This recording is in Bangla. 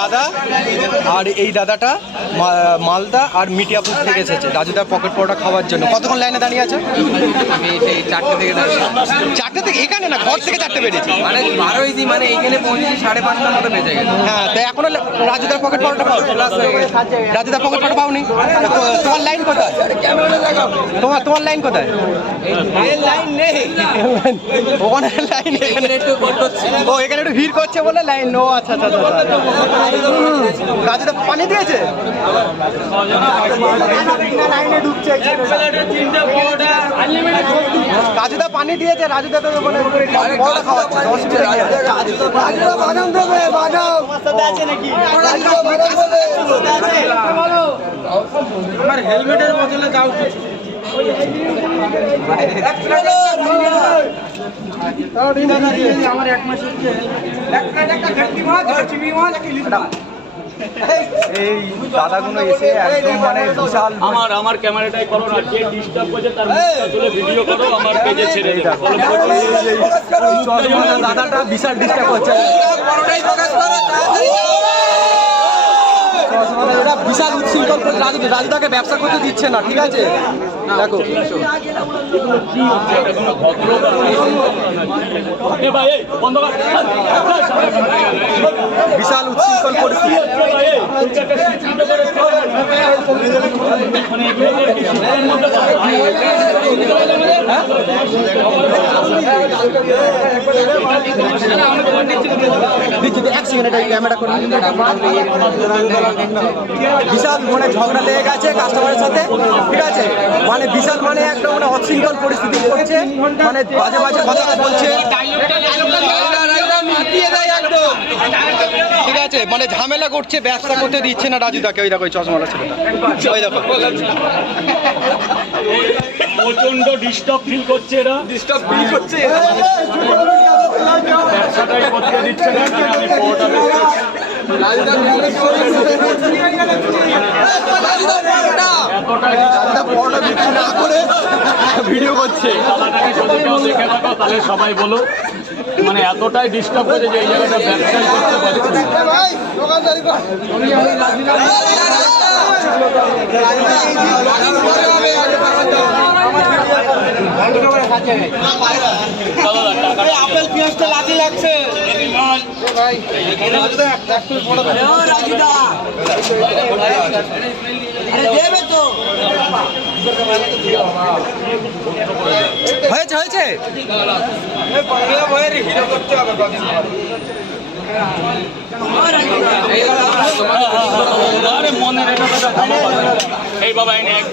দাদা আর এই দাদাটা মালদা আর মিটিয়াপুর থেকে এসেছে। রাজুদার পকেট পরোটা খাওয়ার জন্য। কতক্ষণ লাইনে দাঁড়িয়ে আছে? চারটে থেকে চারটে থেকে? এখানে না ঘর থেকে চারটে বেরিয়েছি। মানে বারোইছি মানে এইখানে পৌঁছেছি সাড়ে পাঁচটার মতো বেজে গেছে। হ্যাঁ তো এখনও রাজুদার পকেট পরোটা পাও রাজুদার পকেট পরোটা পাওনি? তোমার লাইন কোথায়? তোমার তোমার লাইন কোথায়? লাইন নেই। ওখানে লাইন এখানে একটু ও এখানে একটু ভিড় করছে বলে লাইন ও আচ্ছা আচ্ছা। আচ্ছা পানি দিয়েছে? রাজুদা পানি দিয়েছে রাজুদা তো মানে খাওয়াচ্ছে আছে? আমার হেলমেটের বদলে দাও আমার এক মাস হচ্ছে এই দাদাগুলো এসে একদম মানে বিশাল আমার আমার ক্যামেরাটাই করো না যে ডিস্টার্ব করছে তার মুখটা তুলে ভিডিও করো আমার পেজে ছেড়ে দেবো। ফলো করো। এই চশমাটা দাদাটা বিশাল ডিস্টার্ব করছে। চশমাটা বিশাল উচ্ছৃঙ্খল করে রাজু রাজুদাকে ব্যবসা করতে দিচ্ছে না ঠিক আছে? দেখো। বিশাল উচ্ছৃঙ্খল পরিস্থিতি বিশাল মানে ঝগড়া লেগে গেছে কাস্টমারের সাথে, ঠিক আছে? মানে বিশাল মানে একটা মানে অশৃঙ্খল পরিস্থিতি করছে। মানে বাজে বাজে কথা বলছে। ঠিক আছে মানে ঝামেলা করছে ব্যবসা করতে দিচ্ছে না রাজুদাকে ওই দেখো ওই চশমালা ছেলেটা ওই দেখো প্রচণ্ড ডিস্টার্ব ফিল করছে এরা ডিস্টার্ব ফিল করছে ব্যবসাটাই করতে দিচ্ছে না আমি ভিডিও করছে তাহলে সবাই বলো মানে এতটাই ডিস্টার্ব করে যে এই জায়গাটা ব্যবসায় করতে পারছে। আপেল পেঁয়াজটা লাঠি লাগছে হয়েছে হয়েছে এই বাবা এনে এক